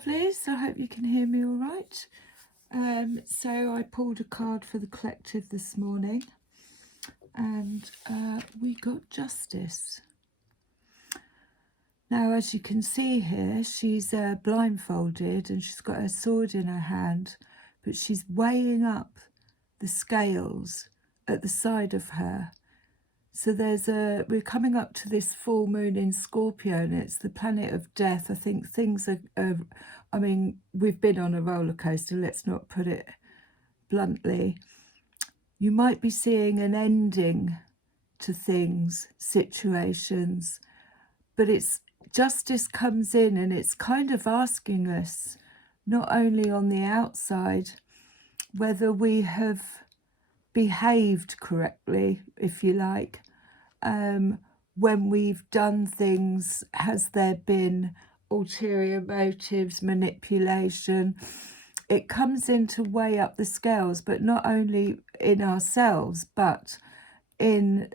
lovelies, I hope you can hear me all right. So I pulled a card for the collective this morning, and we got justice. Now, as you can see here, she's blindfolded and she's got her sword in her hand, but she's weighing up the scales at the side of her. So we're coming up to this full moon in Scorpio, and it's the planet of death. I think things are I mean, we've been on a roller coaster, let's not put it bluntly. You might be seeing an ending to things, situations, but justice comes in and it's kind of asking us, not only on the outside, whether we have behaved correctly, if you like, when we've done things. Has there been ulterior motives, manipulation? It comes in to weigh up the scales, but not only in ourselves, but in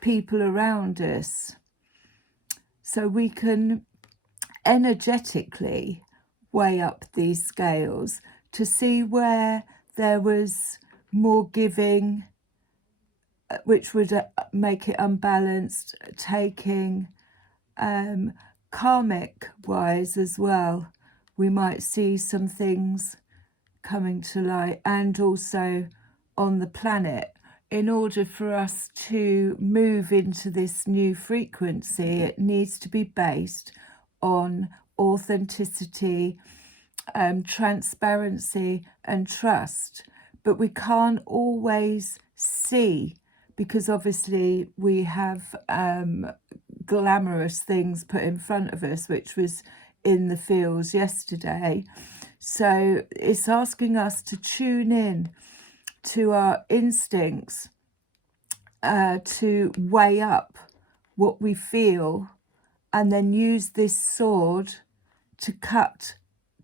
people around us. So we can energetically weigh up these scales to see where there was more giving, which would make it unbalanced, taking, karmic wise as well. We might see some things coming to light, and also on the planet. In order for us to move into this new frequency, it needs to be based on authenticity, transparency and trust. But we can't always see, because obviously we have glamorous things put in front of us, which was in the fields yesterday. So it's asking us to tune in to our instincts, to weigh up what we feel, and then use this sword to cut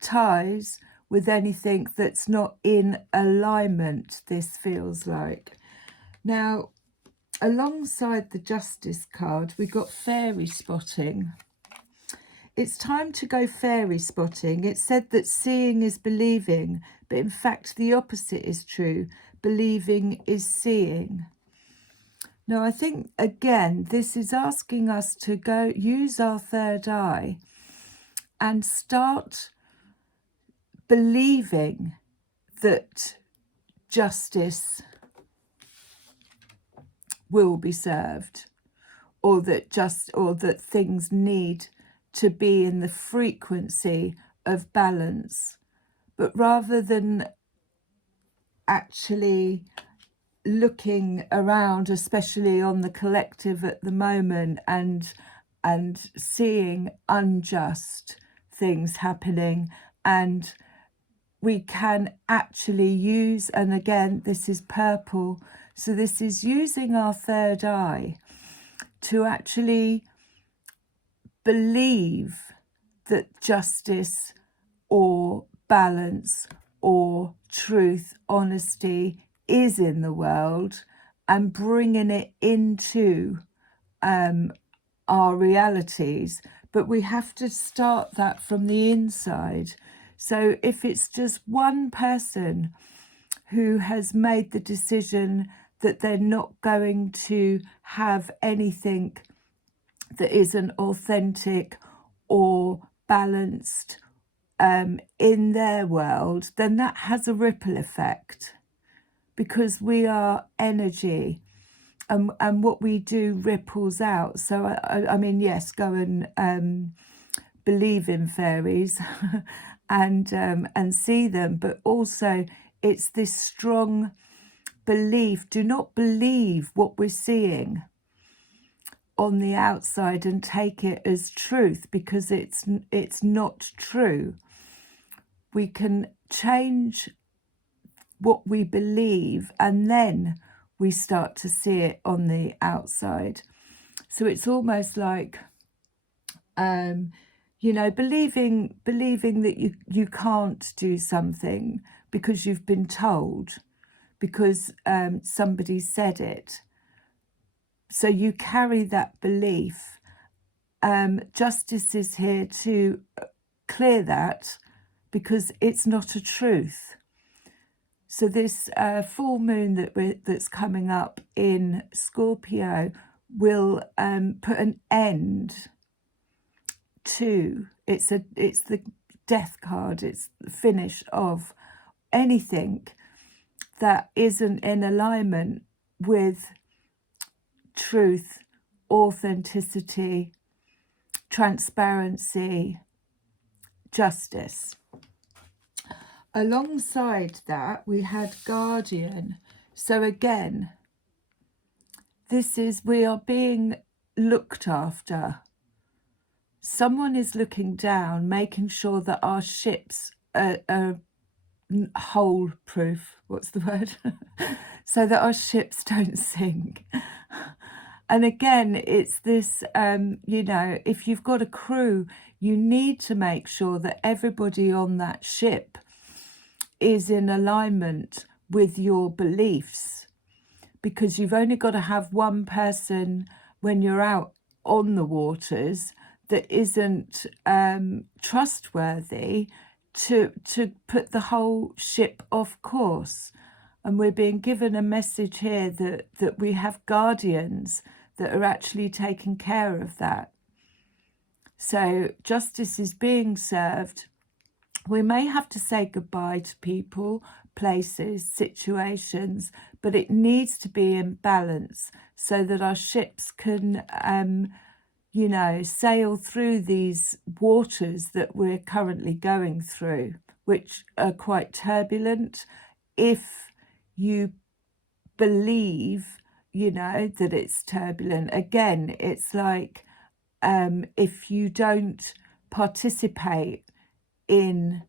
ties with anything that's not in alignment, this feels like. Now, alongside the Justice card, we got fairy spotting. It's time to go fairy spotting. It's said that seeing is believing, but in fact the opposite is true. Believing is seeing. Now, I think, again, this is asking us to go use our third eye and start believing that justice will be served, or that things need to be in the frequency of balance. But rather than actually looking around, especially on the collective at the moment, and seeing unjust things happening, and we can actually use, and again, this is purple, so this is using our third eye to actually believe that justice or balance or truth, honesty is in the world, and bringing it into our realities. But we have to start that from the inside. So if it's just one person who has made the decision that they're not going to have anything that isn't authentic or balanced in their world, then that has a ripple effect, because we are energy, and what we do ripples out. So I mean, yes, go and believe in fairies and see them, but also it's this strong belief. Do not believe what we're seeing on the outside and take it as truth, because it's not true. We can change what we believe, and then we start to see it on the outside. So it's almost like believing that you can't do something because you've been told, because somebody said it. So you carry that belief. Justice is here to clear that, because it's not a truth. So this full moon that's coming up in Scorpio will put an end to, it's the death card, it's the finish of anything that isn't in alignment with truth, authenticity, transparency, justice. Alongside that, we had guardian. So again, this is, we are being looked after. Someone is looking down, making sure that our ships are hole proof. What's the word? So that our ships don't sink. And again, it's this, you know, if you've got a crew, you need to make sure that everybody on that ship is in alignment with your beliefs, because you've only got to have one person when you're out on the waters that isn't trustworthy to put the whole ship off course. And we're being given a message here that we have guardians that are actually taking care of that. So justice is being served. We may have to say goodbye to people, places, situations, but it needs to be in balance so that our ships can, you know, sail through these waters that we're currently going through, which are quite turbulent. If you believe, you know, that it's turbulent, again, it's like if you don't participate in,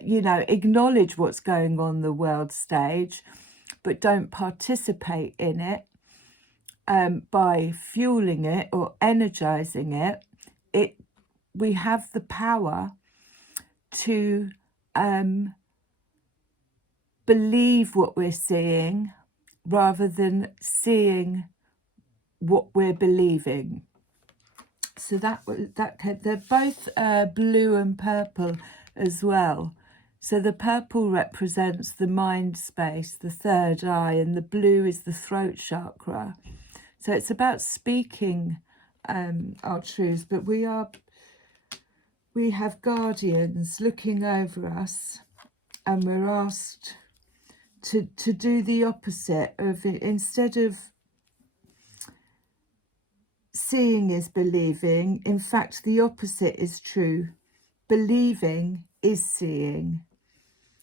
you know, acknowledge what's going on the world stage, but don't participate in it by fueling it or energizing it, we have the power to believe what we're seeing rather than seeing what we're believing. So they're both blue and purple as well. So the purple represents the mind space, the third eye, and the blue is the throat chakra. So it's about speaking our truths, but we have guardians looking over us, and we're asked to do the opposite of it. Instead of seeing is believing, in fact, the opposite is true. Believing is seeing.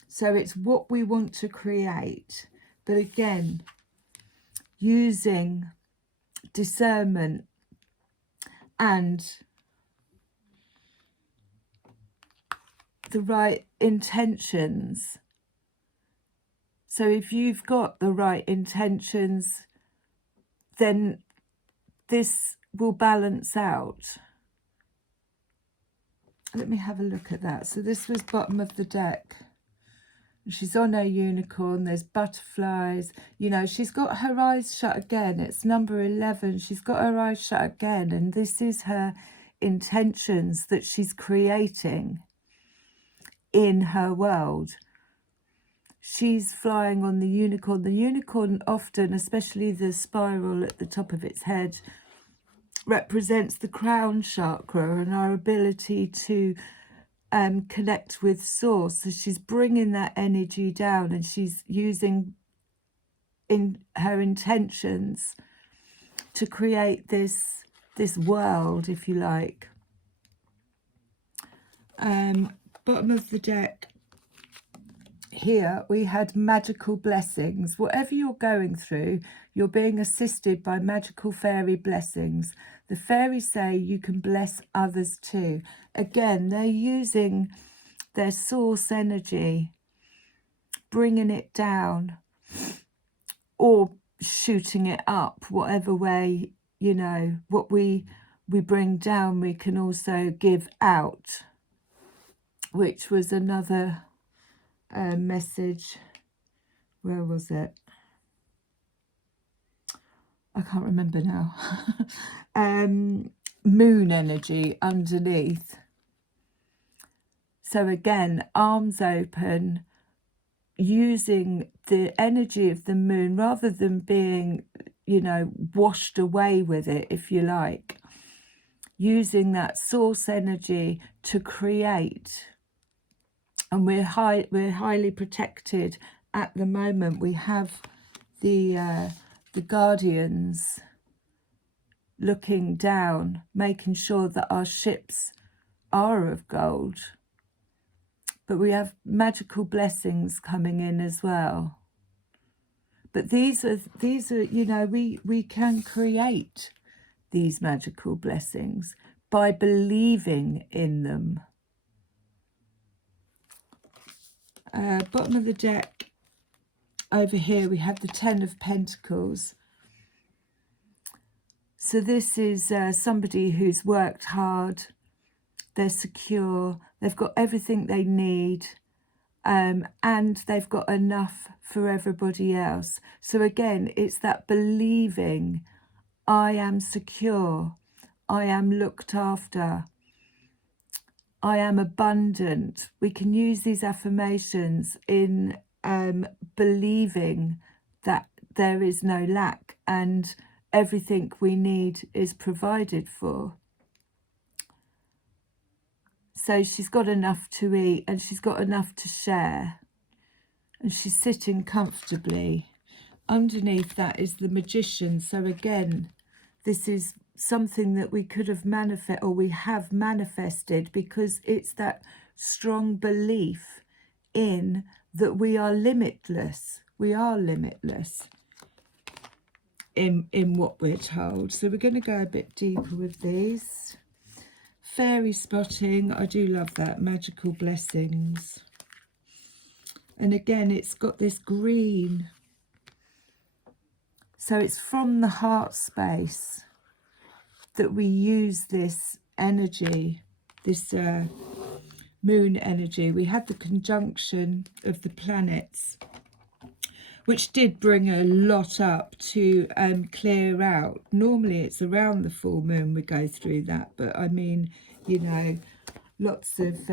So it's what we want to create. But again, using discernment and the right intentions. So if you've got the right intentions, then this will balance out. Let me have a look at that. So this was bottom of the deck. She's on her unicorn. There's butterflies. You know, she's got her eyes shut again. It's number 11. She's got her eyes shut again. And this is her intentions that she's creating in her world. She's flying on the unicorn. The unicorn often, especially the spiral at the top of its head, represents the crown chakra and our ability to connect with source. So she's bringing that energy down, and she's using in her intentions to create this world, if you like. Bottom of the deck here we had magical blessings. Whatever you're going through, you're being assisted by magical fairy blessings. The fairies say you can bless others too. Again, they're using their source energy, bringing it down or shooting it up, whatever way, you know, what we bring down, we can also give out, which was another message. Where was it? I can't remember now. Moon energy underneath. So again, arms open, using the energy of the moon rather than being, you know, washed away with it, if you like. Using that source energy to create. And we're highly protected at the moment. We have the guardians looking down, making sure that our ships are of gold. But we have magical blessings coming in as well. But these are, you know, we can create these magical blessings by believing in them. Bottom of the deck, over here we have the Ten of Pentacles. So this is somebody who's worked hard, they're secure, they've got everything they need, and they've got enough for everybody else. So again, it's that believing, I am secure, I am looked after, I am abundant. We can use these affirmations in believing that there is no lack and everything we need is provided for. So she's got enough to eat and she's got enough to share. And she's sitting comfortably. Underneath that is the Magician. So again, this is something that we could have manifested, or we have manifested, because it's that strong belief in that we are limitless. We are limitless in what we're told. So we're going to go a bit deeper with these. Fairy spotting, I do love that. Magical blessings. And again, it's got this green. So it's from the heart space that we use this energy, this moon energy. We had the conjunction of the planets, which did bring a lot up to clear out. Normally it's around the full moon we go through that, but I mean, you know, lots of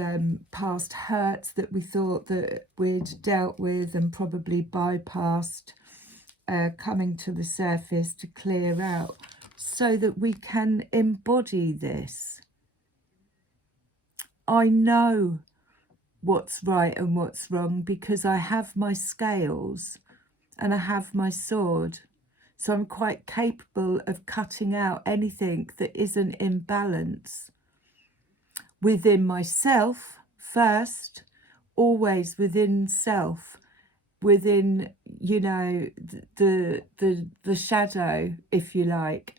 past hurts that we thought that we'd dealt with and probably bypassed, coming to the surface to clear out so that we can embody this. I know what's right and what's wrong because I have my scales and I have my sword. So I'm quite capable of cutting out anything that isn't in balance within myself first, always within self, within, you know, the shadow, if you like.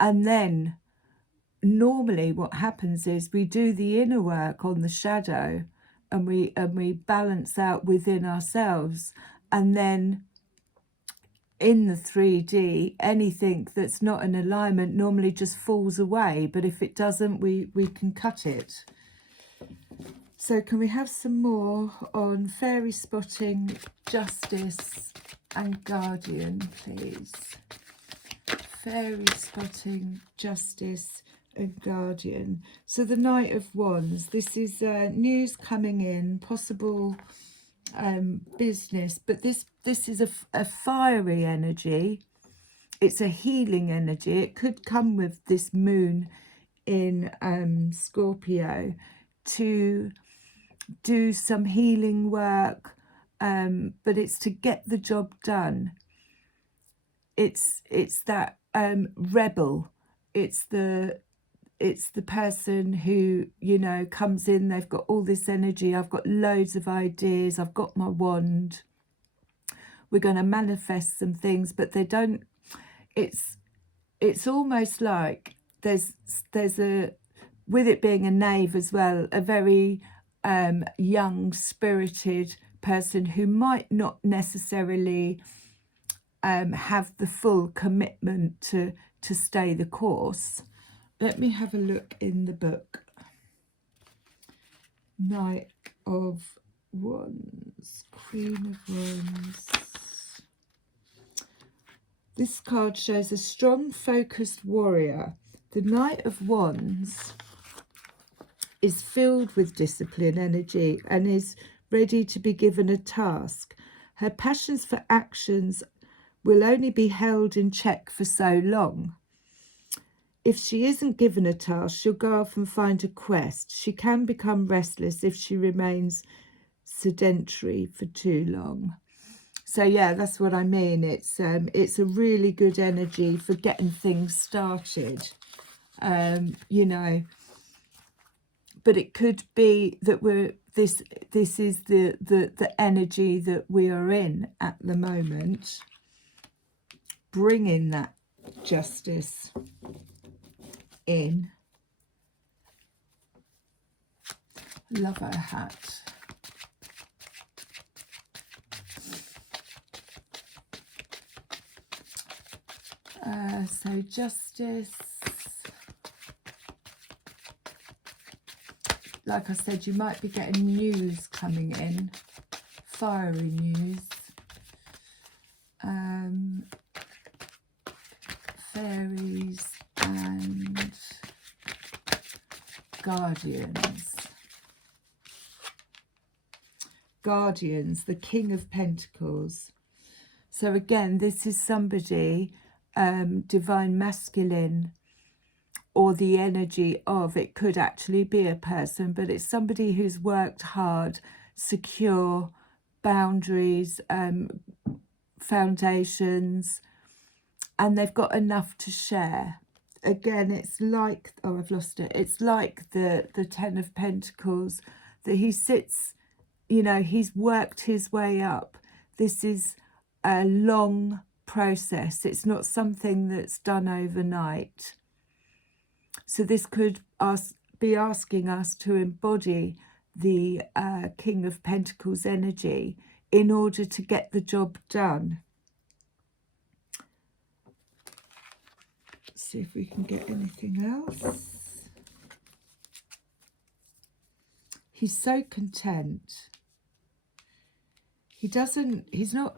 And then normally what happens is we do the inner work on the shadow and we balance out within ourselves, and then in the 3D, anything that's not in alignment normally just falls away, but if it doesn't, we can cut it. So can we have some more on fairy spotting, justice and guardian, please? Fairy spotting, justice and guardian. So the Knight of Wands, this is news coming in, possible business, but this is a fiery energy. It's a healing energy. It could come with this moon in Scorpio to do some healing work, but it's to get the job done. It's that rebel. It's the person who, you know, comes in, they've got all this energy, I've got loads of ideas, I've got my wand, we're going to manifest some things, but they don't, it's almost like there's a, with it being a knave as well, a very young spirited person who might not necessarily have the full commitment to stay the course. Let me have a look in the book. Knight of Wands, Queen of Wands. This card shows a strong, focused warrior. The Knight of Wands is filled with discipline energy and is ready to be given a task. Her passions for actions will only be held in check for so long. If she isn't given a task, she'll go off and find a quest. She can become restless if she remains sedentary for too long. So yeah, that's what I mean. It's a really good energy for getting things started, you know. But it could be that this is the energy that we are in at the moment, bringing that justice in. Love her hat. So justice, like I said, you might be getting news coming in, fiery news. Fairies and guardians. Guardians, the King of Pentacles. So again, this is somebody, divine masculine, or the energy of, it could actually be a person, but it's somebody who's worked hard, secure boundaries, foundations, and they've got enough to share. Again, it's like, oh, I've lost it. It's like the Ten of Pentacles, that he sits, you know, he's worked his way up. This is a long process. It's not something that's done overnight. So this could be asking us to embody the King of Pentacles energy in order to get the job done. Let's see if we can get anything else. He's so content. He's not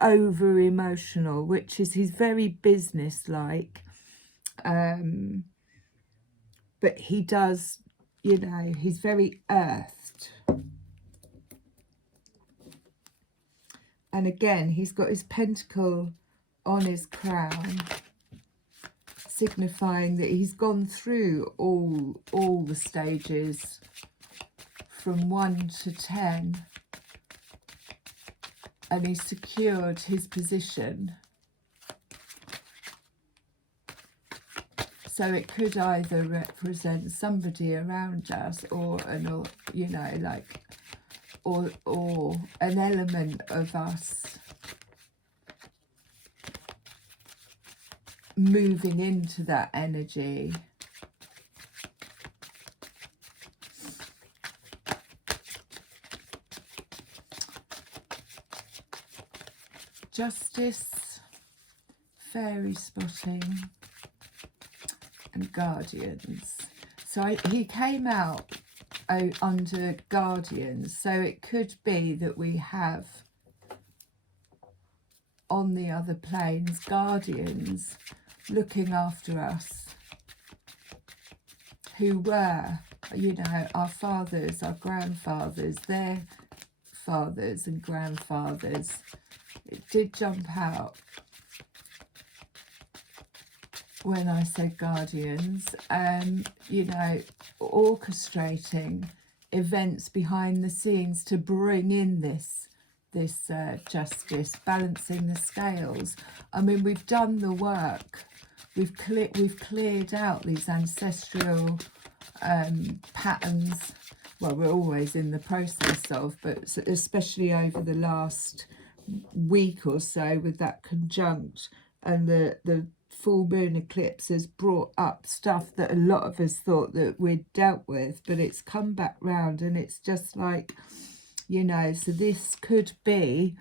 over emotional, which is, he's very business-like. But he does, you know, he's very earthed. And again, he's got his pentacle on his crown, signifying that he's gone through all the stages from 1 to 10. And he's secured his position. So it could either represent somebody around us, or you know, like, or an element of us moving into that energy. Justice, fairy spotting, and guardians. So he came out under guardians. So it could be that we have on the other planes guardians looking after us, who were, you know, our fathers, our grandfathers, their fathers and grandfathers. It did jump out when I said guardians, you know, orchestrating events behind the scenes to bring in this justice, balancing the scales. I mean, we've done the work. We've cleared out these ancestral patterns. Well, we're always in the process of, but especially over the last week or so with that conjunct and the full moon eclipse has brought up stuff that a lot of us thought that we'd dealt with, but it's come back round, and it's just like, you know, so this could be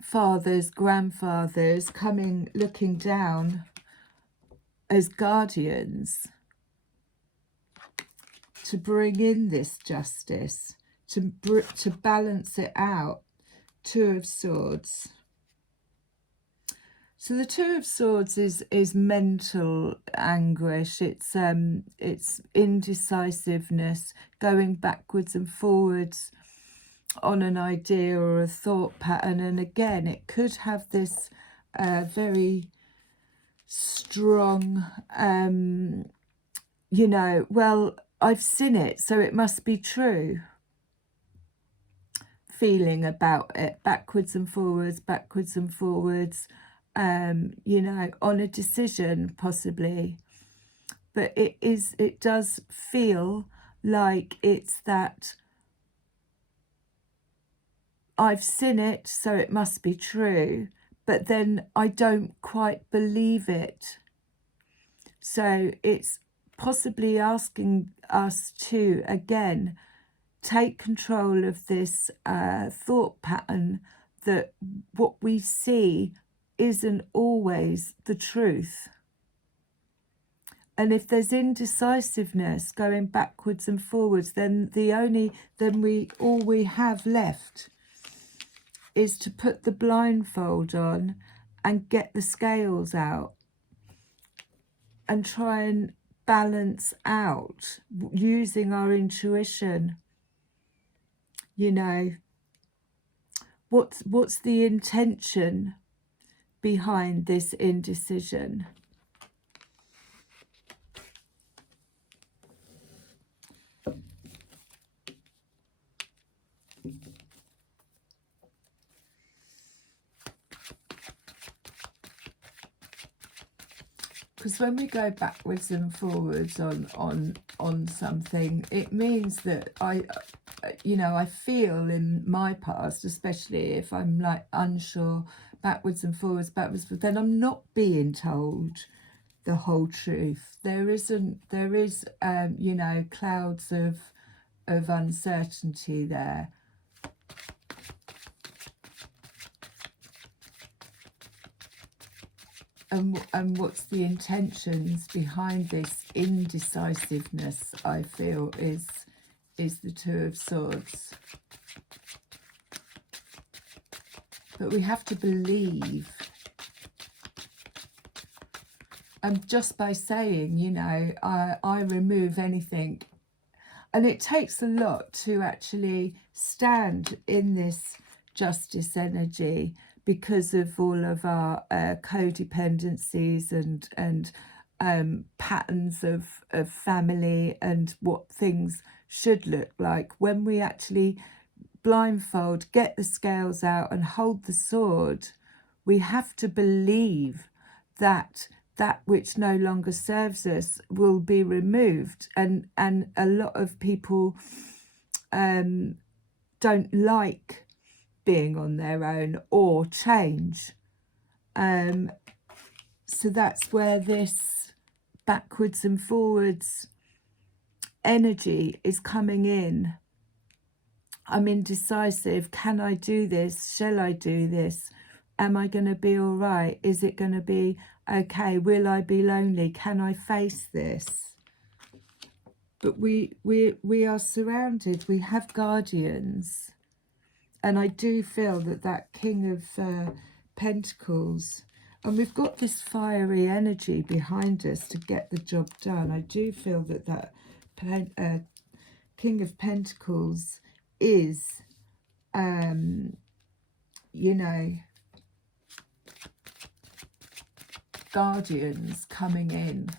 fathers, grandfathers coming, looking down as guardians to bring in this justice, to balance it out. Two of Swords. So the Two of Swords is mental anguish. It's indecisiveness, going backwards and forwards on an idea or a thought pattern. And again, it could have this very strong, you know, well, I've seen it, so it must be true feeling about it, backwards and forwards, you know, on a decision possibly. But it does feel like it's that I've seen it, so it must be true, but then I don't quite believe it. So it's possibly asking us to, again, take control of this thought pattern that what we see isn't always the truth. And if there's indecisiveness going backwards and forwards, then all we have left is to put the blindfold on and get the scales out and try and balance out using our intuition. You know, what's the intention behind this indecision? Because when we go backwards and forwards on something, it means that I feel in my past, especially if I'm like unsure, backwards and forwards, but then I'm not being told the whole truth. There is you know, clouds of uncertainty there. And what's the intentions behind this indecisiveness, I feel, is the Two of Swords. But we have to believe. And just by saying, you know, I remove anything. And it takes a lot to actually stand in this justice energy, because of all of our codependencies and patterns of family and what things should look like. When we actually blindfold, get the scales out and hold the sword, we have to believe that that which no longer serves us will be removed. And a lot of people don't like being on their own or change. So that's where this backwards and forwards energy is coming in. I'm indecisive. Can I do this? Shall I do this? Am I going to be all right? Is it going to be okay? Will I be lonely? Can I face this? But we are surrounded. We have guardians. And I do feel that King of Pentacles, and we've got this fiery energy behind us to get the job done. I do feel that King of Pentacles is, you know, guardians coming in.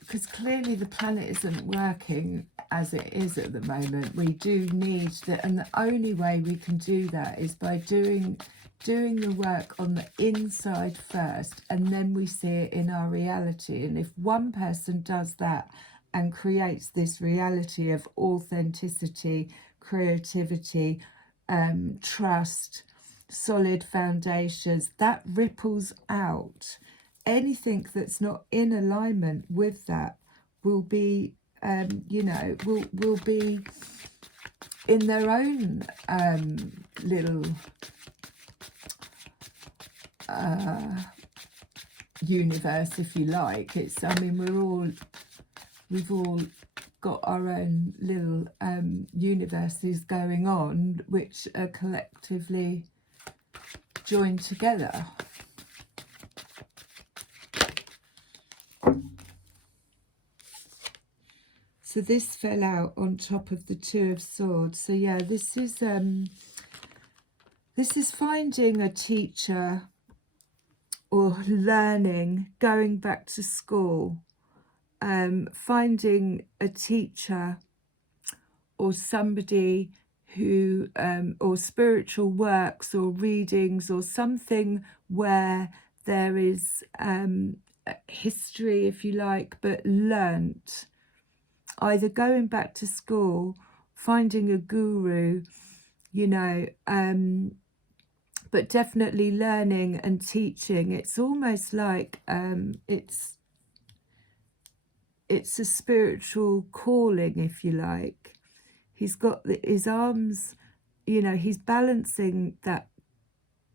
Because clearly the planet isn't working as it is at the moment. We do need that, and the only way we can do that is by doing the work on the inside first, and then we see it in our reality. And if one person does that and creates this reality of authenticity, creativity, trust, solid foundations, that ripples out. Anything that's not in alignment with that will be, you know, will be in their own little universe, if you like. It's, I mean, we've all got our own little universes going on, which are collectively join together. So this fell out on top of the Two of Swords. So yeah, this is finding a teacher or learning, going back to school, finding a teacher or somebody who, or spiritual works or readings or something where there is history, if you like, but learnt. Either going back to school, finding a guru, you know, but definitely learning and teaching. It's almost like it's a spiritual calling, if you like. He's got his arms, you know, he's balancing that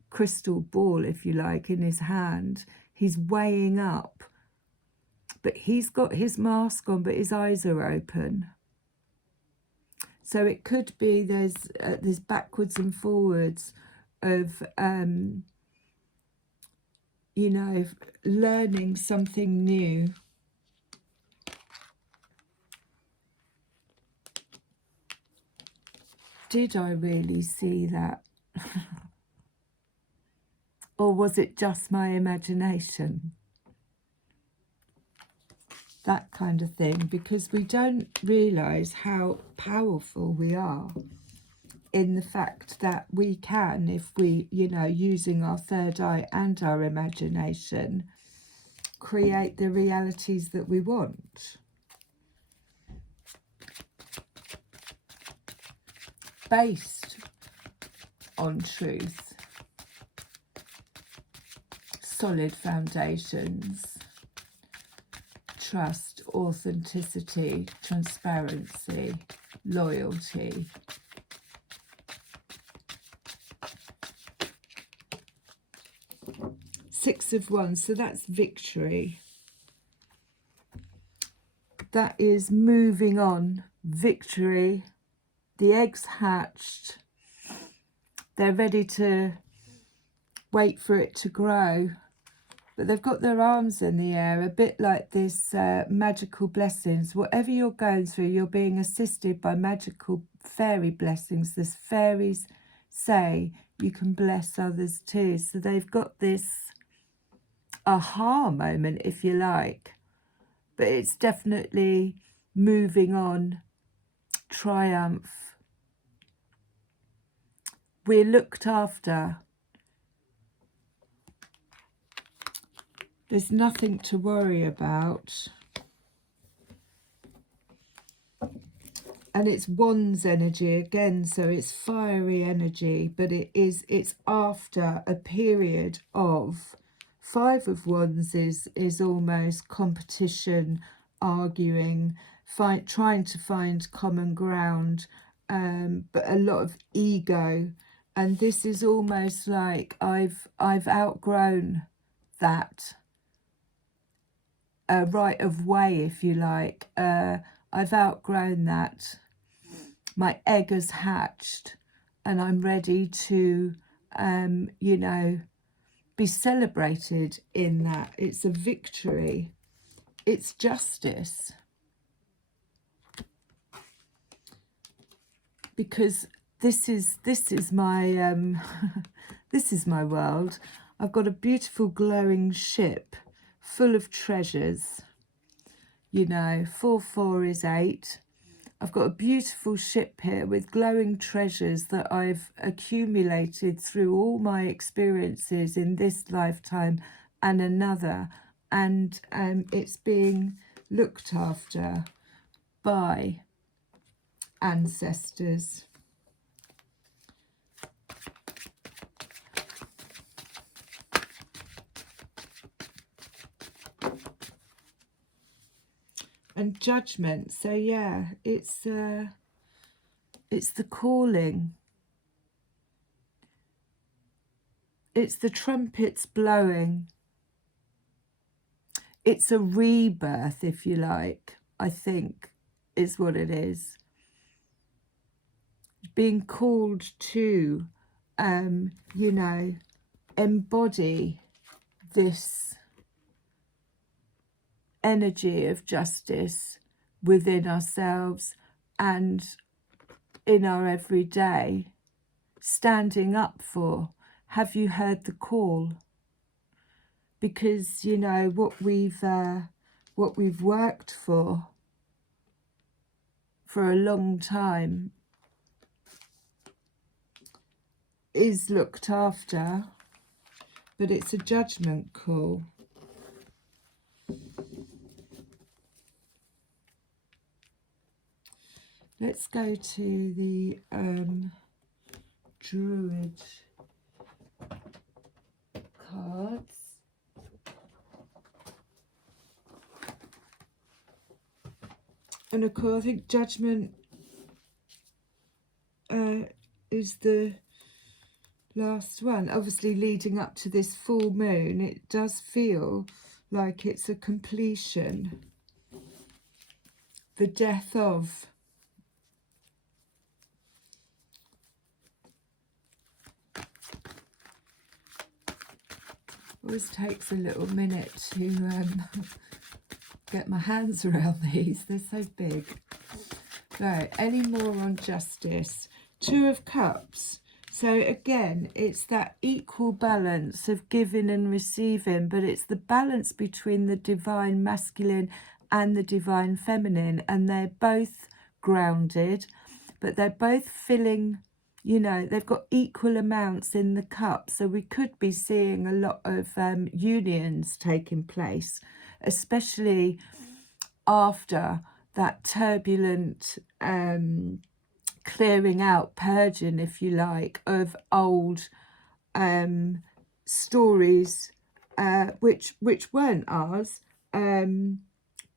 crystal ball, if you like, in his hand. He's weighing up, but he's got his mask on, but his eyes are open. So it could be there's backwards and forwards of, you know, learning something new. Did I really see that? Or was it just my imagination? That kind of thing, because we don't realise how powerful we are in the fact that we can, if we, you know, using our third eye and our imagination, create the realities that we want. Based on truth, solid foundations, trust, authenticity, transparency, loyalty. Six of Wands, so that's victory. That is moving on, victory. The eggs hatched. They're ready to wait for it to grow. But they've got their arms in the air, a bit like this magical blessings. Whatever you're going through, you're being assisted by magical fairy blessings. This fairies say you can bless others too. So they've got this aha moment, if you like. But it's definitely moving on, triumph. We're looked after. There's nothing to worry about. And it's Wands energy again, so it's fiery energy, but it's after a period of Five of Wands is almost competition, arguing, trying to find common ground, but a lot of ego. And this is almost like I've outgrown that right of way, if you like. I've outgrown that. My egg has hatched and I'm ready to, you know, be celebrated in that. It's a victory. It's justice. Because this is my this is my world. I've got a beautiful glowing ship full of treasures. You know, 4 is 8. I've got a beautiful ship here with glowing treasures that I've accumulated through all my experiences in this lifetime and another. And it's being looked after by ancestors. And Judgment. So yeah, it's the calling. It's the trumpets blowing. It's a rebirth, if you like, I think is what it is. Being called to, you know, embody this energy of justice within ourselves and in our everyday, standing up for, have you heard the call? Because, you know, what we've worked for a long time is looked after, but it's a judgment call. Let's go to the Druid cards. And of course, I think judgment is the last one. Obviously, leading up to this full moon, it does feel like it's a completion. The death of. Always takes a little minute to get my hands around these. They're so big. Right, any more on justice? Two of Cups. So again, it's that equal balance of giving and receiving, but it's the balance between the divine masculine and the divine feminine, and they're both grounded, but they're both filling, you know, they've got equal amounts in the cup. So we could be seeing a lot of unions taking place, especially after that turbulent clearing out, purging, if you like, of old stories which weren't ours,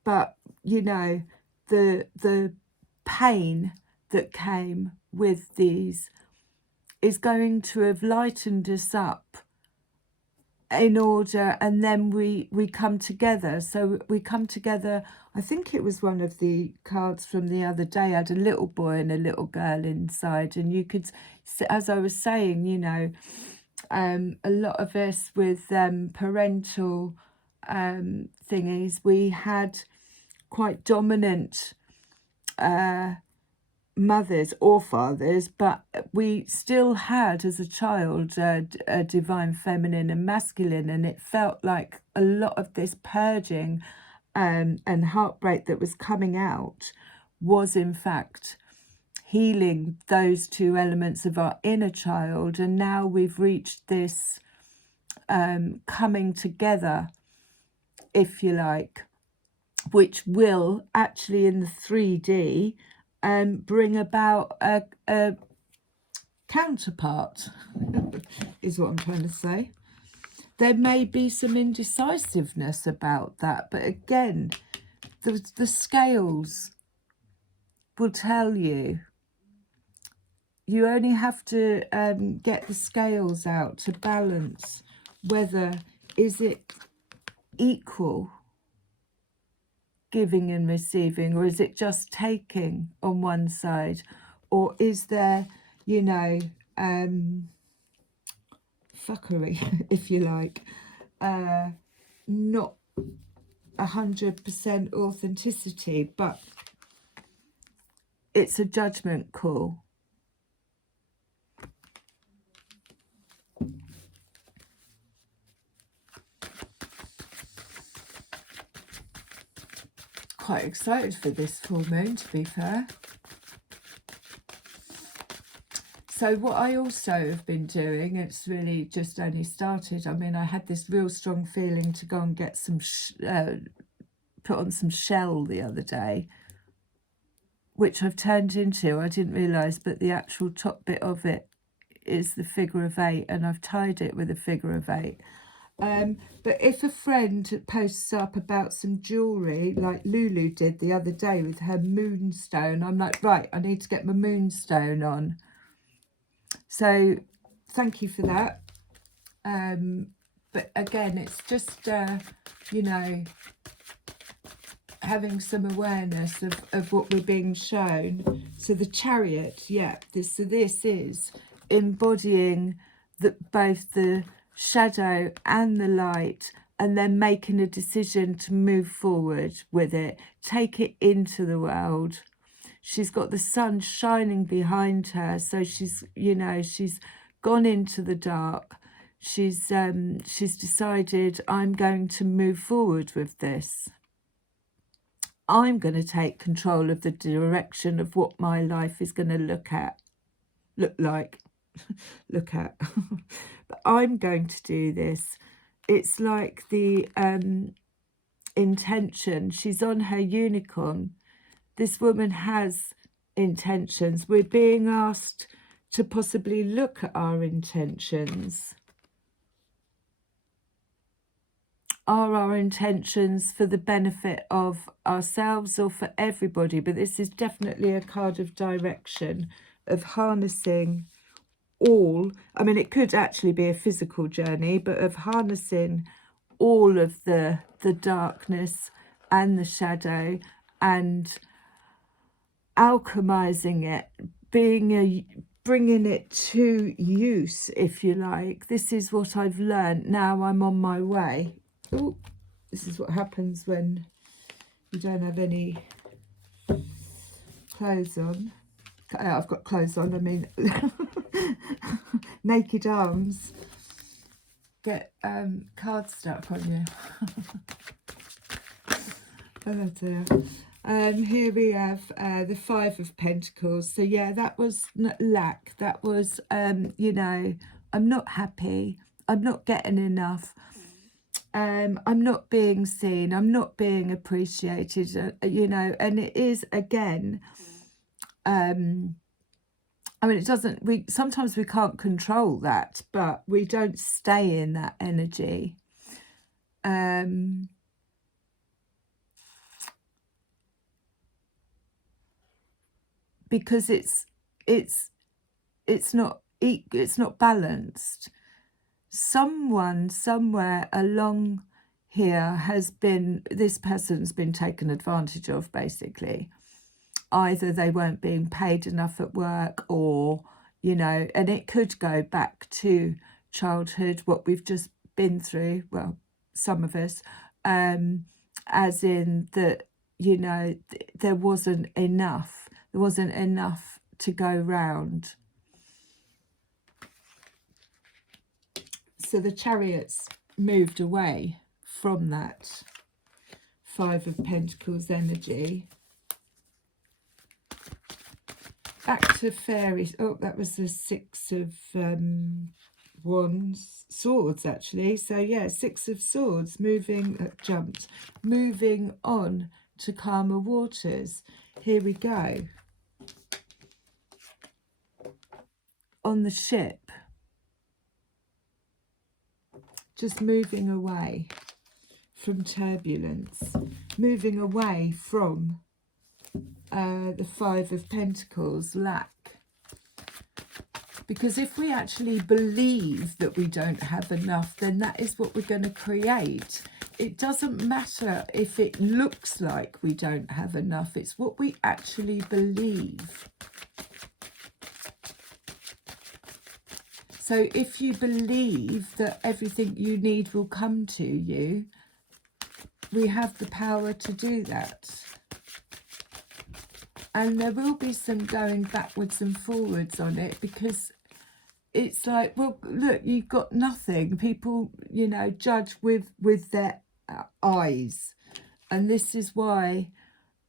but you know, the pain that came with these is going to have lightened us up in order, and then we come together. So we come together. I think it was one of the cards from the other day had a little boy and a little girl inside, and you could, as I was saying, you know, a lot of us with parental thingies, we had quite dominant mothers or fathers, but we still had as a child a divine feminine and masculine, and it felt like a lot of this purging and heartbreak that was coming out was in fact healing those two elements of our inner child. And now we've reached this coming together, if you like, which will actually in the 3D bring about a counterpart, is what I'm trying to say. There may be some indecisiveness about that, but again, the scales will tell you. You only have to get the scales out to balance whether is it equal giving and receiving, or is it just taking on one side, or is there, you know, fuckery, if you like, not 100% authenticity, but it's a judgment call. Quite excited for this full moon, to be fair. So what I also have been doing, it's really just only started. I mean, I had this real strong feeling to go and get some, put on some shell the other day, which I've turned into, I didn't realise, but the actual top bit of it is the figure of 8, and I've tied it with a figure of 8. But if a friend posts up about some jewellery, like Lulu did the other day with her moonstone, I'm like, right, I need to get my moonstone on. So thank you for that. But again, it's just, you know, having some awareness of what we're being shown. So the Chariot, yeah, this is embodying both the shadow and the light, and then making a decision to move forward with it, take it into the world. She's got the sun shining behind her, so she's, you know, she's gone into the dark. She's decided, I'm going to move forward with this. I'm going to take control of the direction of what my life is going to look like. But I'm going to do this. It's like the intention. She's on her unicorn. This woman has intentions. We're being asked to possibly look at our intentions. Are our intentions for the benefit of ourselves or for everybody? But this is definitely a card of direction, of harnessing all. I mean, it could actually be a physical journey, but of harnessing all of the darkness and the shadow and alchemizing it, bringing it to use, if you like. This is what I've learned. Now I'm on my way. Ooh, this is what happens when you don't have any clothes on. I've got clothes on, I mean naked arms. Get cards stuck on you. Oh dear. Here we have the Five of Pentacles. So yeah, that was lack. That was, you know, I'm not happy. I'm not getting enough. I'm not being seen. I'm not being appreciated, you know, and it is, again, I mean, it doesn't, sometimes we can't control that, but we don't stay in that energy. Because it's not balanced. Someone somewhere along here has been, this person's been taken advantage of, basically. Either they weren't being paid enough at work, or, you know, and it could go back to childhood, what we've just been through, well, some of us, as in that, you know, there wasn't enough to go round. So the Chariot's moved away from that Five of Pentacles energy. Back to fairies. Oh, that was the Six of Wands. Swords, actually. So yeah, Six of Swords, moving on to calmer waters. Here we go. On the ship, just moving away from turbulence, moving away from the Five of Pentacles, lack. Because if we actually believe that we don't have enough, then that is what we're going to create. It doesn't matter if it looks like we don't have enough. It's what we actually believe. So if you believe that everything you need will come to you, we have the power to do that. And there will be some going backwards and forwards on it, because it's like, well, look, you've got nothing. People, you know, judge with their eyes. And this is why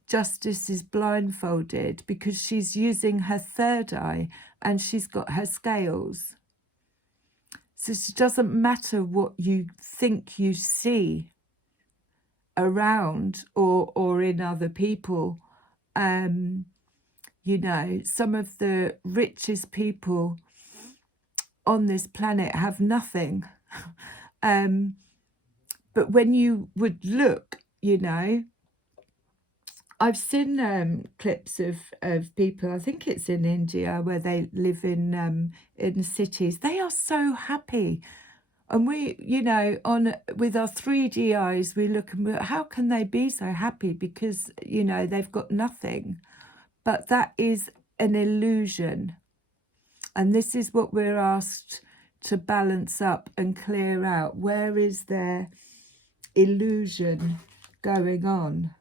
Justice is blindfolded, because she's using her third eye and she's got her scales. So it doesn't matter what you think you see around or in other people. You know, some of the richest people on this planet have nothing. But when you would look, you know, I've seen clips of people, I think it's in India, where they live in cities. They are so happy. And we, you know, with our 3D eyes, we look and we're, how can they be so happy? Because, you know, they've got nothing. But that is an illusion. And this is what we're asked to balance up and clear out? Where is there illusion going on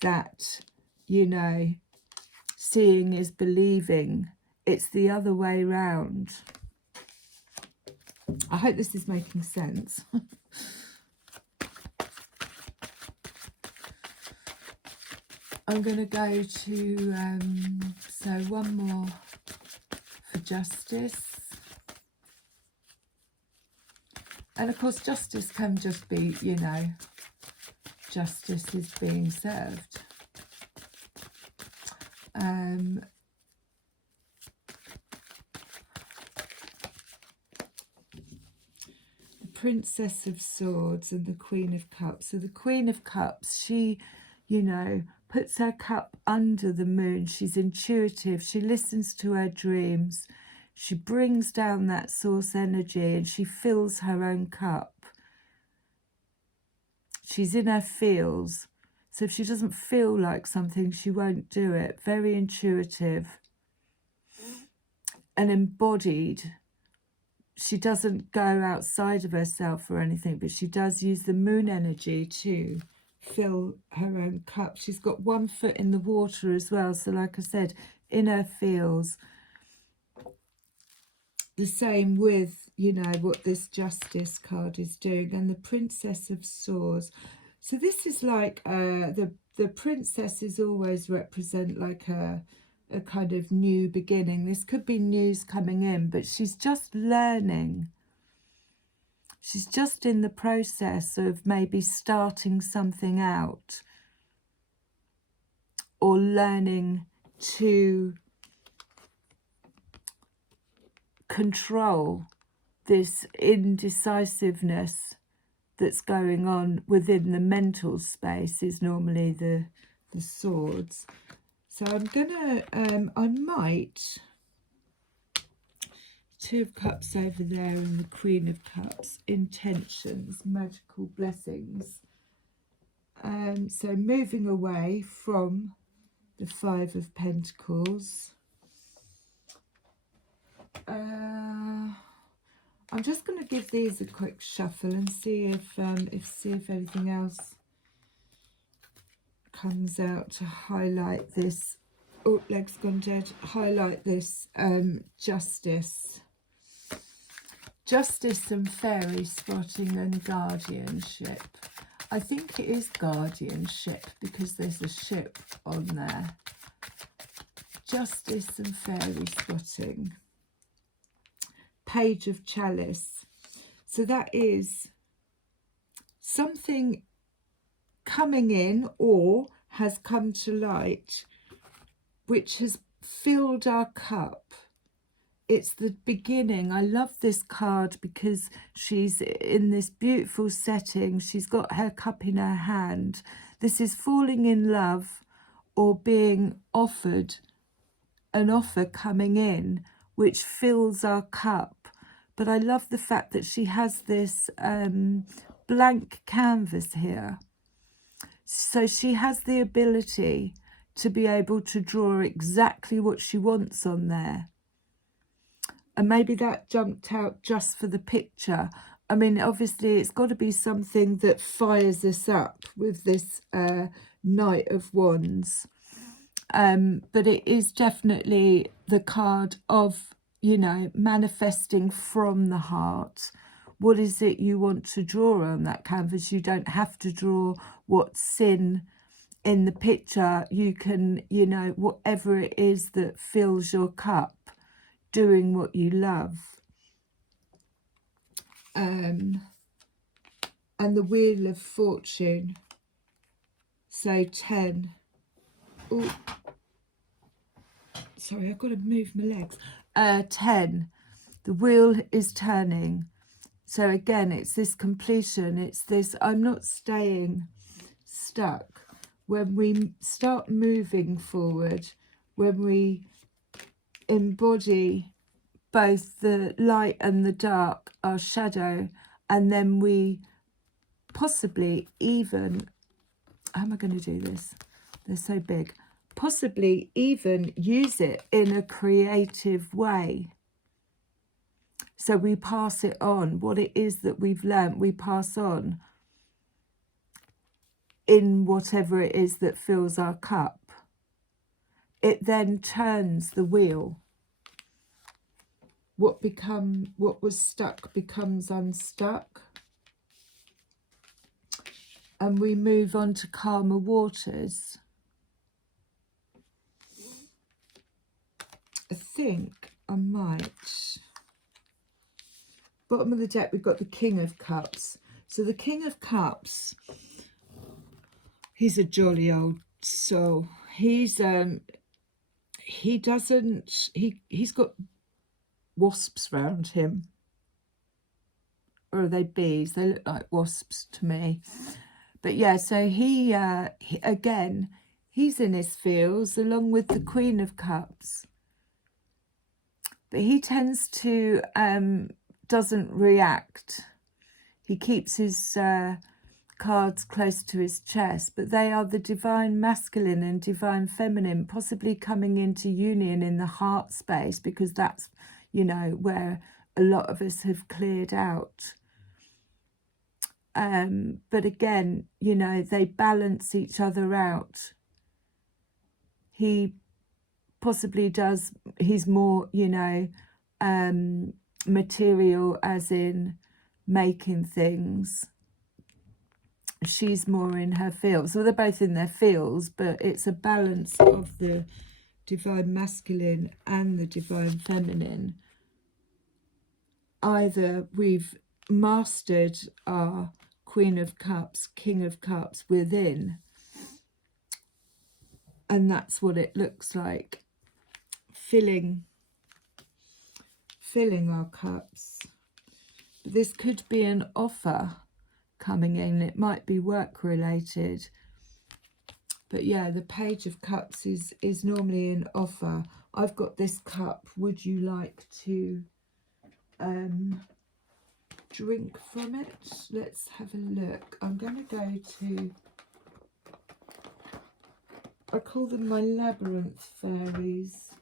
that, you know, seeing is believing? It's the other way round. I hope this is making sense. I'm going to go to, so one more for justice. And of course, justice can just be, you know, justice is being served. The Princess of Swords and the Queen of Cups. So the Queen of Cups, she, you know, puts her cup under the moon. She's intuitive. She listens to her dreams. She brings down that source energy and she fills her own cup. She's in her feels. So if she doesn't feel like something, she won't do it. Very intuitive and embodied. She doesn't go outside of herself or anything, but she does use the moon energy to fill her own cup. She's got one foot in the water as well. So like I said, in her feels. The same with, you know, what this Justice card is doing. And the Princess of Swords. So this is like the princesses always represent like a kind of new beginning. This could be news coming in, but she's just learning. She's just in the process of maybe starting something out or learning to control this indecisiveness that's going on within the mental space is normally the swords. So I'm gonna, I might, Two of Cups over there and the Queen of Cups, intentions, magical blessings. So moving away from the Five of Pentacles. I'm just going to give these a quick shuffle and see if anything else comes out to highlight this. Oh, leg's gone dead. Highlight this justice and fairy spotting and guardianship. I think it is guardianship because there's a ship on there. Justice and fairy spotting. Page of Chalice. So that is something coming in or has come to light which has filled our cup. It's the beginning. I love this card because she's in this beautiful setting. She's got her cup in her hand. This is falling in love or being offered an offer coming in which fills our cup. But I love the fact that she has this blank canvas here. So she has the ability to be able to draw exactly what she wants on there. And maybe that jumped out just for the picture. I mean, obviously, it's got to be something that fires us up with this Knight of Wands. But it is definitely the card of, you know, manifesting from the heart. What is it you want to draw on that canvas? You don't have to draw what's in the picture. You can, you know, whatever it is that fills your cup, doing what you love. And the Wheel of Fortune. So 10. Ooh. Sorry, I've got to move my legs. 10. The wheel is turning. So again, it's this completion. It's this, I'm not staying stuck. When we start moving forward, when we embody both the light and the dark, our shadow, and then we possibly even, how am I going to do this? They're so big. Possibly even use it in a creative way. So we pass it on. What it is that we've learnt, we pass on in whatever it is that fills our cup. It then turns the wheel. What was stuck becomes unstuck. And we move on to calmer waters. I think I might. Bottom of the deck, we've got the King of Cups. So the King of Cups, he's a jolly old soul. He's got wasps round him. Or are they bees? They look like wasps to me. But yeah, so he again, he's in his feels along with the Queen of Cups. But he tends to, doesn't react. He keeps his cards close to his chest, but they are the divine masculine and divine feminine, possibly coming into union in the heart space, because that's, you know, where a lot of us have cleared out. But again, you know, they balance each other out. He possibly does, he's more, you know, material as in making things. She's more in her feels. So they're both in their feels, but it's a balance of the divine masculine and the divine feminine. Either we've mastered our Queen of Cups, King of Cups within, and that's what it looks like, filling our cups. But this could be an offer coming in. It might be work related, but yeah, the Page of Cups is normally an offer. I've got this cup. Would you like to drink from it? Let's have a look. I'm going to go to, I call them my labyrinth fairies.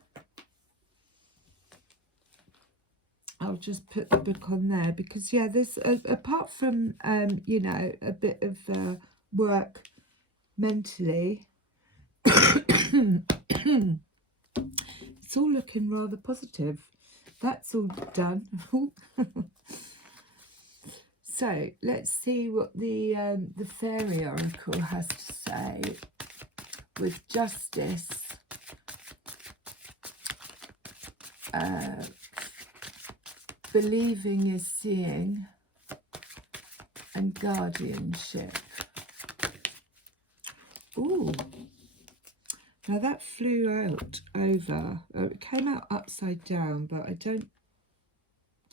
I'll just put the book on there because, yeah, there's, apart from, you know, a bit of work mentally, it's all looking rather positive. That's all done. So let's see what the fairy oracle has to say. With justice, believing is seeing, and guardianship. Ooh, now that flew out over, it came out upside down, but I don't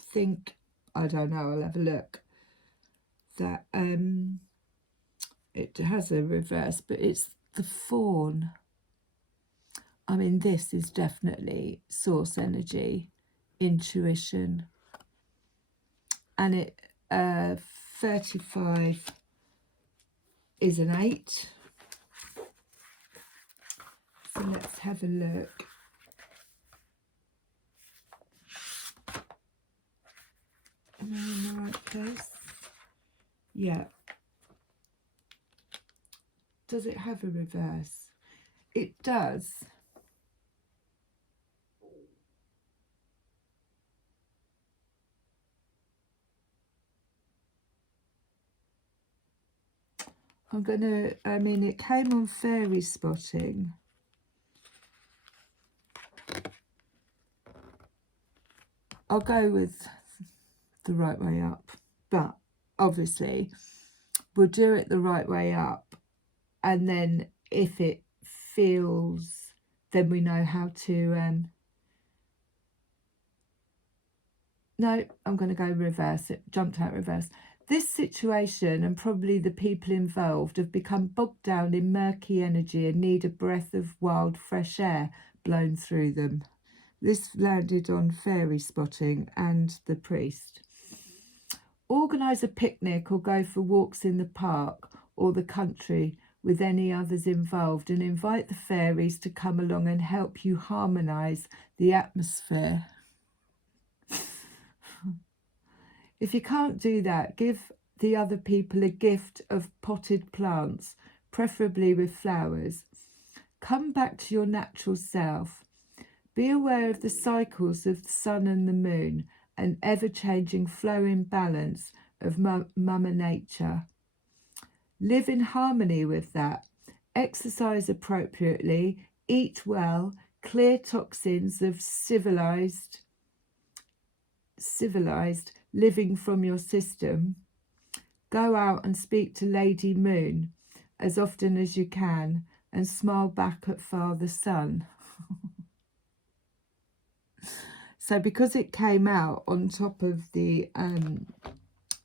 think, I don't know, I'll have a look, that it has a reverse, but it's the fawn. I mean, this is definitely source energy, intuition, and it 35 is an 8. So let's have a look. Am I in the right place? Yeah. Does it have a reverse? It does. I'm going to, I mean, it came on fairy spotting. I'll go with the right way up, but obviously we'll do it the right way up, and then if it feels, then we know how to no, I'm going to go reverse. It jumped out reverse. This situation and probably the people involved have become bogged down in murky energy and need a breath of wild fresh air blown through them. This landed on fairy spotting and the priest. Organise a picnic or go for walks in the park or the country with any others involved, and invite the fairies to come along and help you harmonise the atmosphere. If you can't do that, give the other people a gift of potted plants, preferably with flowers. Come back to your natural self. Be aware of the cycles of the sun and the moon, an ever-changing flowing balance of Mother Nature. Live in harmony with that. Exercise appropriately, eat well, clear toxins of civilized living from your system. Go out and speak to Lady Moon as often as you can and smile back at Father Sun. So because it came out on top of the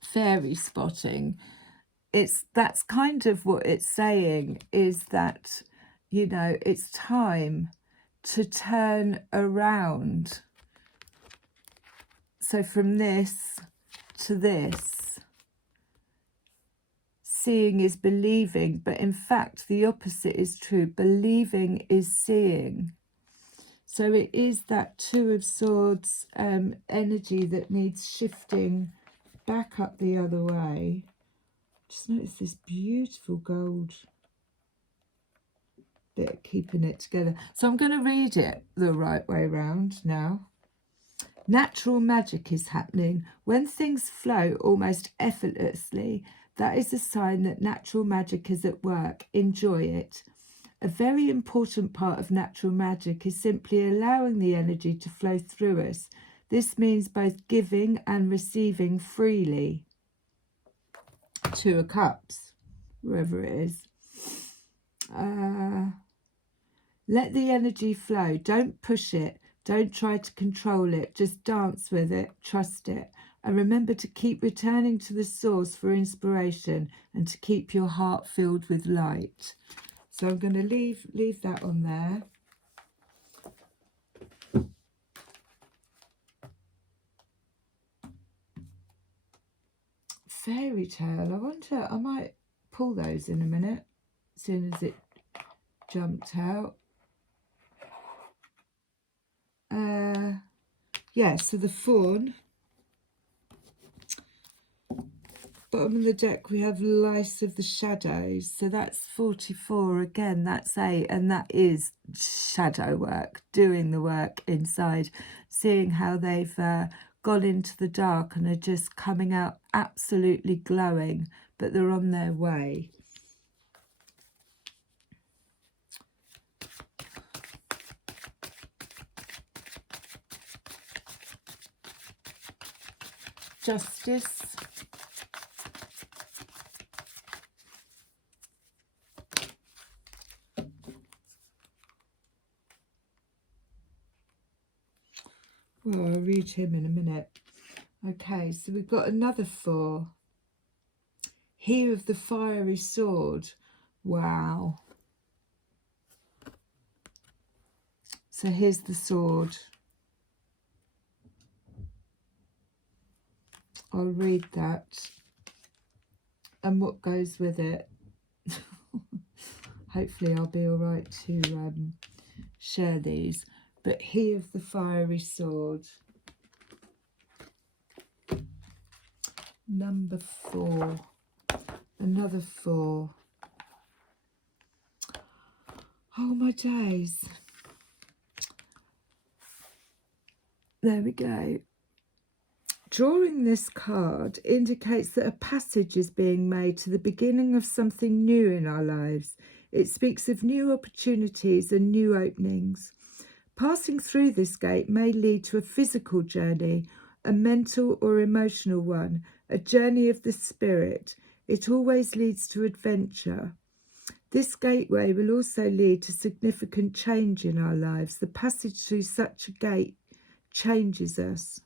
fairy spotting, that's kind of what it's saying, is that, you know, it's time to turn around. So from this to this, seeing is believing, but in fact the opposite is true. Believing is seeing. So it is that Two of Swords energy that needs shifting back up the other way. Just notice this beautiful gold bit keeping it together. So I'm going to read it the right way round now. Natural magic is happening. When things flow almost effortlessly, that is a sign that natural magic is at work. Enjoy it. A very important part of natural magic is simply allowing the energy to flow through us. This means both giving and receiving freely. Two of Cups, wherever it is. Let the energy flow. Don't push it. Don't try to control it. Just dance with it. Trust it. And remember to keep returning to the source for inspiration and to keep your heart filled with light. So I'm going to leave that on there. Fairy tale. I wonder, I might pull those in a minute, as soon as it jumped out. Yeah, so the fawn. Bottom of the deck, we have Lice of the Shadows. So that's 44 again. That's 8, and that is shadow work, doing the work inside, seeing how they've gone into the dark and are just coming out absolutely glowing, but they're on their way. Justice. Well, I'll read him in a minute. Okay, so we've got another 4. He of the fiery sword. Wow. So here's the sword. I'll read that and what goes with it. Hopefully I'll be all right to share these. But he of the fiery sword. Number 4. Another 4. Oh my days. There we go. Drawing this card indicates that a passage is being made to the beginning of something new in our lives. It speaks of new opportunities and new openings. Passing through this gate may lead to a physical journey, a mental or emotional one, a journey of the spirit. It always leads to adventure. This gateway will also lead to significant change in our lives. The passage through such a gate changes us.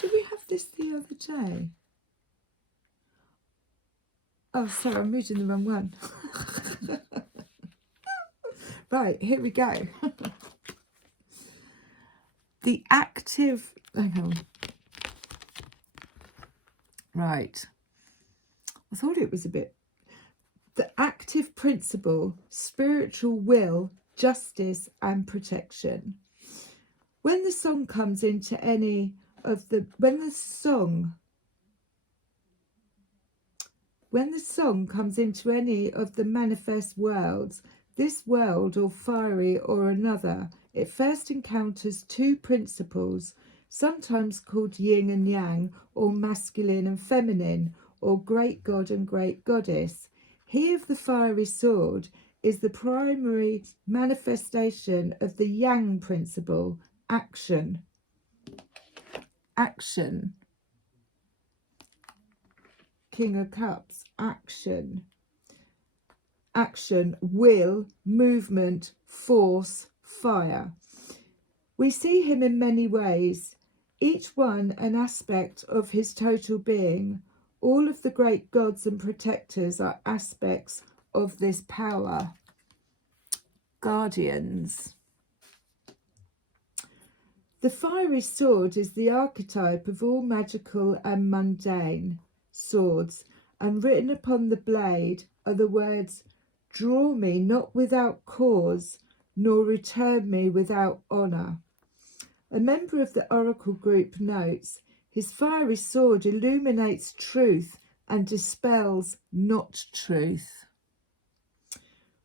Did we have this the other day? Oh, sorry, I'm reading the wrong one. Right, here we go. The active... Hang on. Right. I thought it was a bit... The active principle, spiritual will, justice and protection. When the song comes into any of the when the song comes into any of the manifest worlds, this world or fiery or another, it first encounters two principles, sometimes called yin and yang, or masculine and feminine, or great god and great goddess. He of the fiery sword is the primary manifestation of the yang principle, action. Action. King of Cups, action. Action, will, movement, force, fire. We see him in many ways, each one an aspect of his total being. All of the great gods and protectors are aspects of this power. Guardians. The fiery sword is the archetype of all magical and mundane swords, and written upon the blade are the words, "Draw me not without cause, nor return me without honour." A member of the Oracle group notes, his fiery sword illuminates truth and dispels not truth.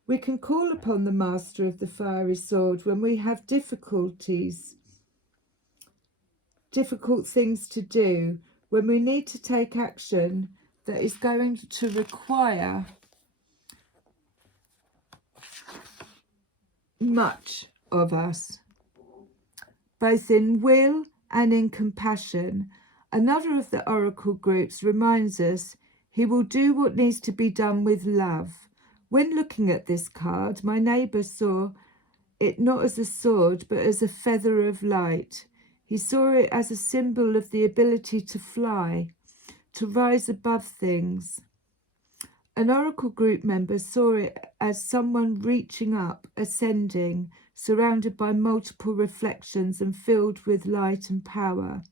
We can call upon the master of the fiery sword when we have difficult things to do, when we need to take action that is going to require much of us, both in will and in compassion. Another of the Oracle groups reminds us he will do what needs to be done with love. When looking at this card, my neighbour saw it not as a sword, but as a feather of light. He saw it as a symbol of the ability to fly, to rise above things. An Oracle group member saw it as someone reaching up, ascending, surrounded by multiple reflections and filled with light and power.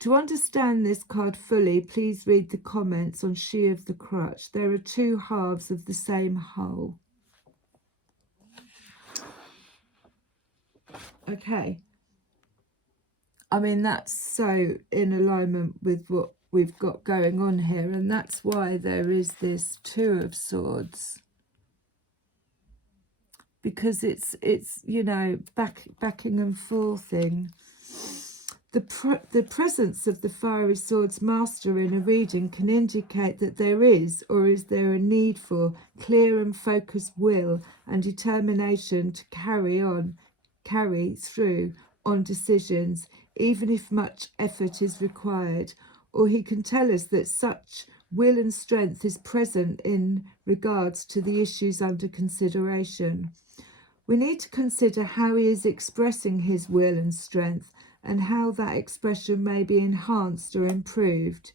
To understand this card fully, please read the comments on She of the Crutch. There are two halves of the same whole. Okay. I mean, that's so in alignment with what we've got going on here, and that's why there is this Two of Swords, because it's you know, backing and forthing. The presence of the fiery sword's master in a reading can indicate that there is, or is there a need for, clear and focused will and determination to carry through on decisions, even if much effort is required. Or he can tell us that such will and strength is present in regards to the issues under consideration. We need to consider how he is expressing his will and strength, and how that expression may be enhanced or improved.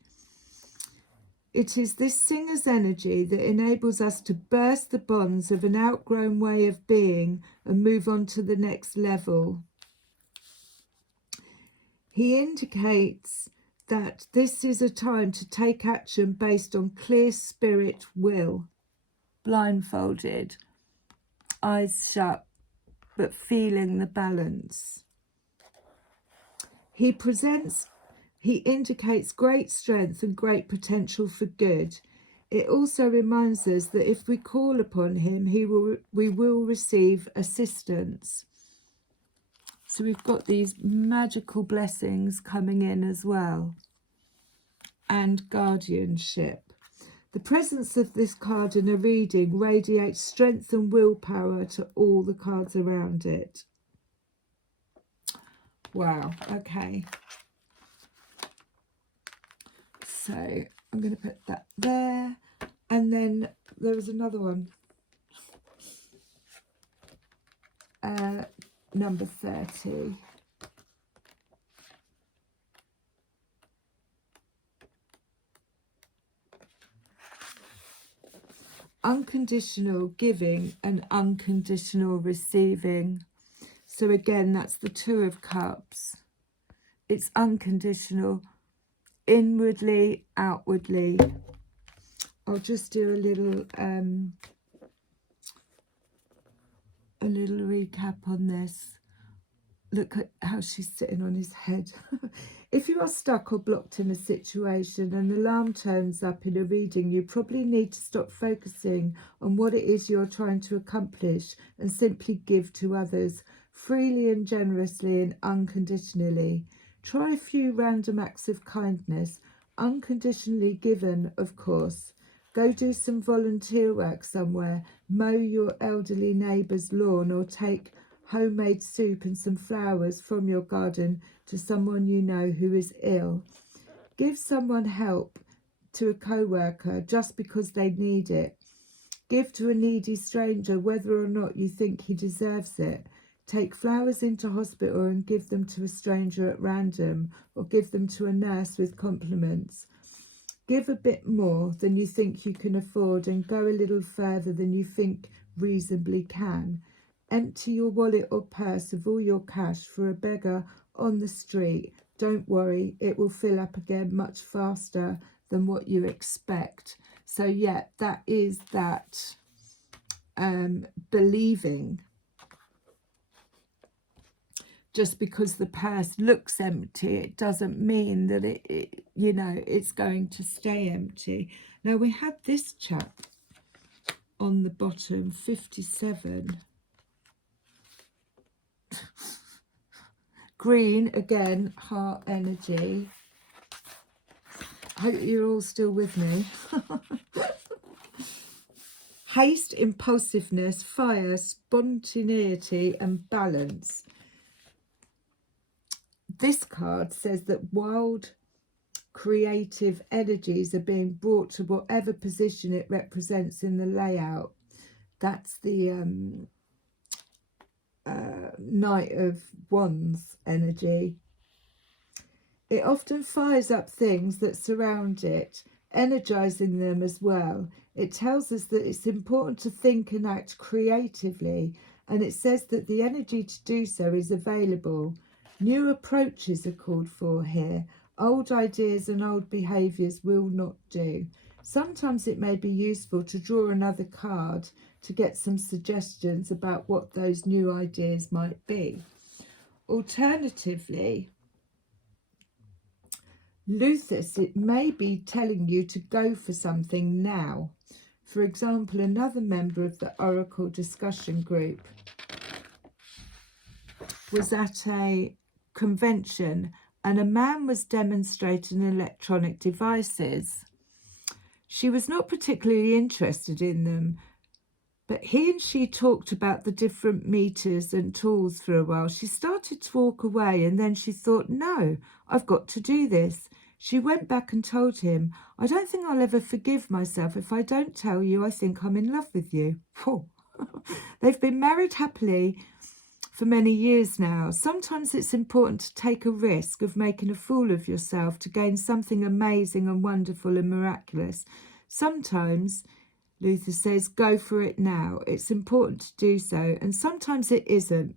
It is this singer's energy that enables us to burst the bonds of an outgrown way of being and move on to the next level. He indicates that this is a time to take action based on clear spirit will. Blindfolded, eyes shut, but feeling the balance. He indicates great strength and great potential for good. It also reminds us that if we call upon him, we will receive assistance. So we've got these magical blessings coming in as well. And guardianship. The presence of this card in a reading radiates strength and willpower to all the cards around it. Wow, okay. So I'm going to put that there. And then there was another one. Number 30. Unconditional giving and unconditional receiving. So again, that's the Two of Cups. It's unconditional, inwardly, outwardly. I'll just do a little recap on this. Look at how she's sitting on his head. If you are stuck or blocked in a situation, an alarm turns up in a reading, you probably need to stop focusing on what it is you're trying to accomplish and simply give to others, freely and generously and unconditionally. Try a few random acts of kindness, unconditionally given, of course. Go do some volunteer work somewhere, mow your elderly neighbour's lawn, or take homemade soup and some flowers from your garden to someone you know who is ill. Give someone help to a co-worker just because they need it. Give to a needy stranger whether or not you think he deserves it. Take flowers into hospital and give them to a stranger at random, or give them to a nurse with compliments. Give a bit more than you think you can afford and go a little further than you think reasonably can. Empty your wallet or purse of all your cash for a beggar on the street. Don't worry, it will fill up again much faster than what you expect. So yeah, that is that believing. Just because the purse looks empty, it doesn't mean that it you know, it's going to stay empty. Now we had this chap on the bottom, 57. Green, again, heart energy. I hope you're all still with me. Haste, impulsiveness, fire, spontaneity and balance. This card says that wild creative energies are being brought to whatever position it represents in the layout. That's the Knight of Wands energy. It often fires up things that surround it, energizing them as well. It tells us that it's important to think and act creatively, and it says that the energy to do so is available. New approaches are called for here. Old ideas and old behaviours will not do. Sometimes it may be useful to draw another card to get some suggestions about what those new ideas might be. Alternatively, Luthus, it may be telling you to go for something now. For example, another member of the Oracle discussion group was at a convention and a man was demonstrating electronic devices. She was not particularly interested in them, but he and she talked about the different meters and tools for a while. She started to walk away and then she thought, no, I've got to do this. She went back and told him, I don't think I'll ever forgive myself if I don't tell you I think I'm in love with you. They've been married happily for many years now. Sometimes it's important to take a risk of making a fool of yourself to gain something amazing and wonderful and miraculous. Sometimes, Luther says, go for it now. It's important to do so. And sometimes it isn't.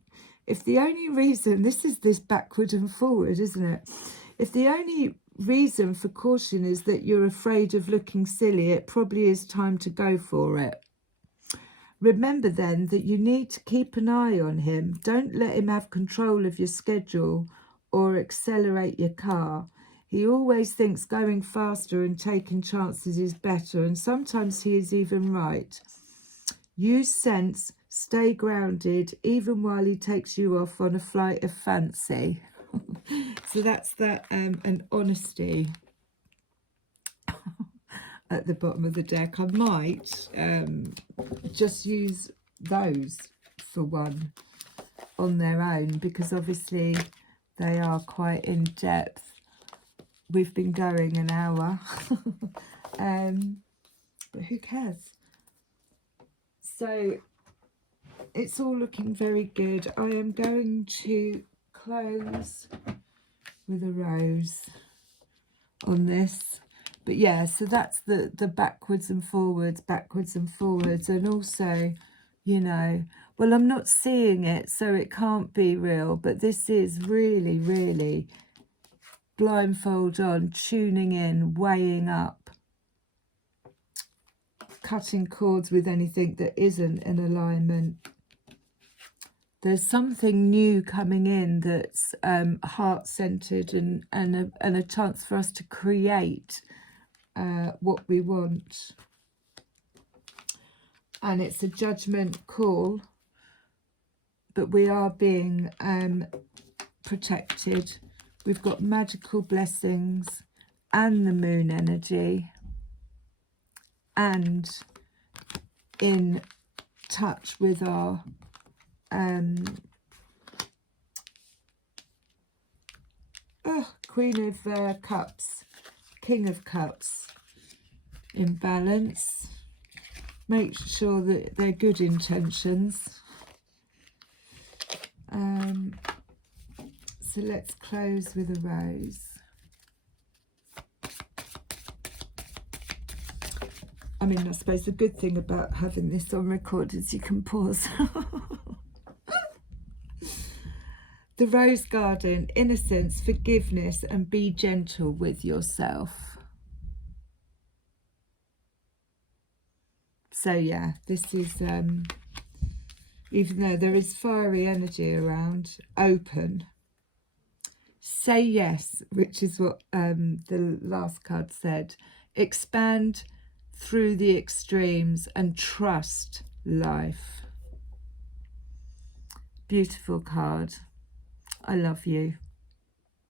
If the only reason, this is this backward and forward, isn't it? If the only reason for caution is that you're afraid of looking silly, it probably is time to go for it. Remember then that you need to keep an eye on him. Don't let him have control of your schedule or accelerate your car. He always thinks going faster and taking chances is better, and sometimes he is even right. Use sense, stay grounded, even while he takes you off on a flight of fancy. So that's that, and honesty at the bottom of the deck. I might just use those for one on their own, because obviously they are quite in depth. We've been going an hour, but who cares? So it's all looking very good. I am going to close with a rose on this. But yeah, so that's the backwards and forwards, and also, you know, well, I'm not seeing it, so it can't be real, but this is really, really blindfold on, tuning in, weighing up, cutting cords with anything that isn't in alignment. There's something new coming in that's heart-centered and a chance for us to create what we want. And it's a judgment call, but we are being protected. We've got magical blessings and the moon energy, and in touch with our Queen of Cups, King of Cups in balance. Make sure that they're good intentions. So let's close with a rose. I mean, I suppose the good thing about having this on record is you can pause. The Rose Garden, innocence, forgiveness, and be gentle with yourself. So yeah, this is, even though there is fiery energy around, open. Say yes, which is what the last card said. Expand through the extremes and trust life. Beautiful card. I love you.